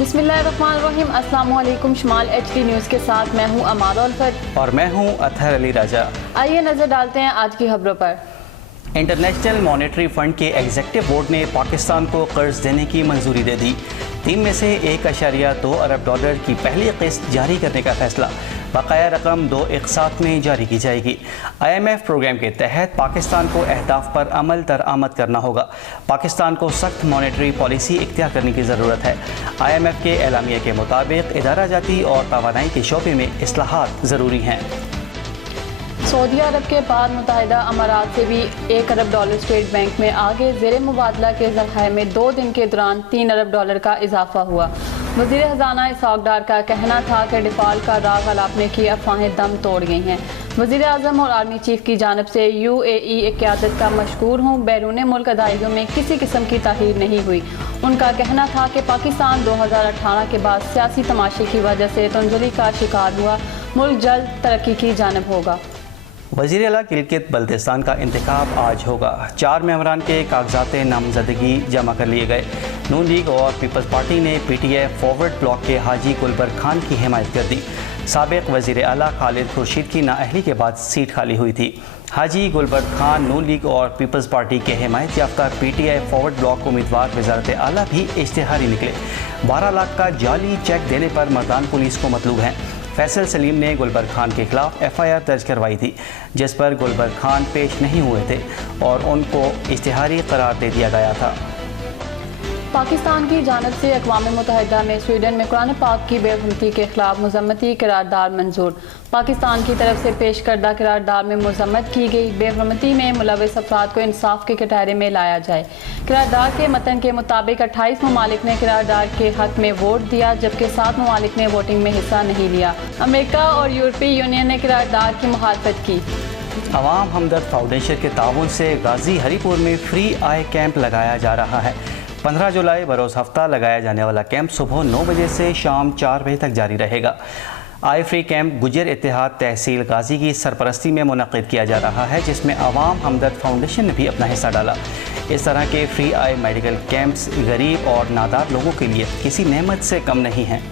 बिस्मिल्लाहिर्रहमानिर्रहीम। अस्सलाम वालेकुम। शमाल HD न्यूज़ के साथ मैं हूँ अमारा उल्फत और मैं हूँ अतहर अली राजा। आइए नजर डालते हैं आज की खबरों पर। इंटरनेशनल मॉनेटरी फंड के एग्जीक्यूटिव बोर्ड ने पाकिस्तान को कर्ज देने की मंजूरी दे दी। 3 में से $1.2 अरब की पहली किस्त जारी करने का फैसला। बकाया रकम 2 इक़सात में जारी की जाएगी। IMF प्रोग्राम के तहत पाकिस्तान को अहदाफ पर अमल दरामद करना होगा। पाकिस्तान को सख्त मॉनेटरी पॉलिसी इख्तियार करने की ज़रूरत है। IMF के एलामिया के मुताबिक इदारा जाती और तवानाई के शोबे में इस्लाहात ज़रूरी हैं। सऊदी अरब के बाद मुत्तहिदा अमारात से भी $1 अरब स्टेट बैंक में आगे ज़ेर मुबादला के ज़ख़ायर में 2 दिन के दौरान $3 अरब का इजाफा हुआ। वज़ीर ख़ज़ाना इसहाक़ डार का कहना था कि डिफ़ॉल्ट का राग अलापने की अफवाहें दम तोड़ गई हैं। वज़ीर आज़म और आर्मी चीफ की जानिब से UAE क़यादत का मशकूर हूँ, बैरून मुल्क अदायगियों में किसी किस्म की ताख़ीर नहीं हुई। उनका कहना था कि पाकिस्तान 2018 के बाद सियासी तमाशे की वजह से तंज़ुली का शिकार हुआ। मुल्क जल्द तरक्की की जानिब होगा। वज़ीर आला गिलगित बल्तिस्तान का इंतखाब आज होगा। 4 मेंबरान के कागजात नामजदगी जमा कर लिए गए। नून लीग और पीपल्स पार्टी ने PTI फॉरवर्ड ब्लॉक के हाजी गुलबर्ग खान की हिमायत कर दी। साबिक़ वज़ीर आला खालिद खुर्शीद की नाअहली के बाद सीट खाली हुई थी। हाजी गुलबर्ग खान नून लीग और पीपल्स पार्टी के हिमायत याफ्ता PTI फॉरवर्ड ब्लॉक उम्मीदवार वज़ारत आला भी इश्तिहारी निकले। 12 लाख का जाली चेक देने पर मर्दान पुलिस को मतलूब हैं। फैसल सलीम ने गुलबर्ग खान के खिलाफ FIR दर्ज करवाई थी, जिस पर गुलबर्ग खान पेश नहीं हुए थे और उनको इश्तिहारी करार दे दिया गया था। पाकिस्तान की जानिब से अक़वाम मुत्तहिदा में स्वीडन में कुरान पाक की बेहुरमती के खिलाफ मज़म्मती करारदाद मंजूर। पाकिस्तान की तरफ से पेश करदा करारदाद में मज़म्मत की गई बेहुरमती में मुलव्वस अफराद को इंसाफ के कटहरे में लाया जाए। करारदाद के मतन के मुताबिक 28 ममालिक ने करारदाद के हक में वोट दिया, जबकि 7 ममालिक ने वोटिंग में हिस्सा नहीं लिया। अमेरिका और यूरोपीय यूनियन ने करारदाद की मुखालफत की। अवाम हमदर्द फाउंडेशन के ताउन से गाजी हरीपुर में फ्री आई कैंप लगाया जा रहा है। 15 जुलाई बरोज़ हफ्ता लगाया जाने वाला कैंप सुबह 9 बजे से शाम 4 बजे तक जारी रहेगा। आई फ्री कैंप गुजर इत्तेहाद तहसील गाजी की सरपरस्ती में मुनक़्क़िद किया जा रहा है, जिसमें अवाम हमदर्द फाउंडेशन ने भी अपना हिस्सा डाला। इस तरह के फ्री आई मेडिकल कैंप्स गरीब और नादार लोगों के लिए किसी नेमत से कम नहीं हैं।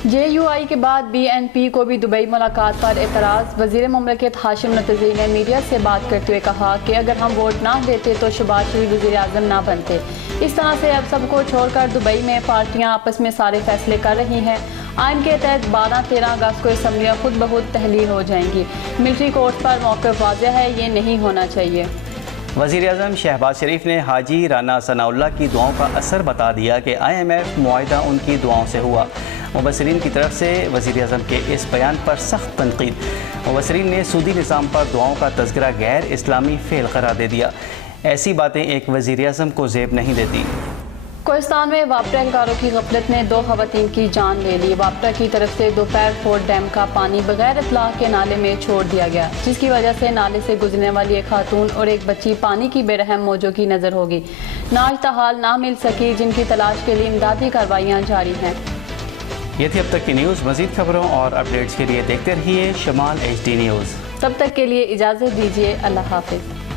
JUI के बाद BNP को भी दुबई मुलाकात पर एतराज़। वज़ीर मुमलिकत हाशिम नतज़ी ने मीडिया से बात करते हुए कहा कि अगर हम वोट ना देते तो शहबाज शरीफ वज़ीर आज़म ना बनते। इस तरह से अब सबको छोड़कर दुबई में पार्टियां आपस में सारे फैसले कर रही हैं। आइन के तहत 12-13 अगस्त को असम्बलियाँ खुद ब खुद तहलील हो जाएंगी। मिलिट्री कोर्ट पर मौक़िफ़ वाज़ेह है, ये नहीं होना चाहिए। वज़ीर आज़म शहबाज शरीफ ने हाजी राना सनाउल्लाह की दुआओं का असर बता दिया कि IMF मुआहिदा उनकी दुआओं से हुआ। मुबसरीन की तरफ से वज़ीर आज़म के इस बयान पर सख्त तनकीद। मुबसरीन ने सूदी निज़ाम पर दुआओं का तज़किरा गैर इस्लामी फ़ेल करार दे दिया। ऐसी बातें एक वज़ीर आज़म को ज़ेब नहीं देती। कोहिस्तान में वापरा एहलकारों की गफलत ने 2 ख़वातीन की जान ले ली। वापरा की तरफ से दोपहर फोर्ट डैम का पानी बगैर इत्तलाह के नाले में छोड़ दिया गया, जिसकी वजह से नाले से गुजरने वाली एक खातून और एक बच्ची पानी की बेरहम मौजों की नज़र होगी। नाश्ताहाल ना मिल सकी, जिनकी तलाश के लिए इमदादी कार्रवाइयाँ जारी हैं। ये थी अब तक की न्यूज़। मज़ीद खबरों और अपडेट्स के लिए देखते रहिए शमाल HD न्यूज़। तब तक के लिए इजाज़त दीजिए। अल्लाह हाफ़िज़।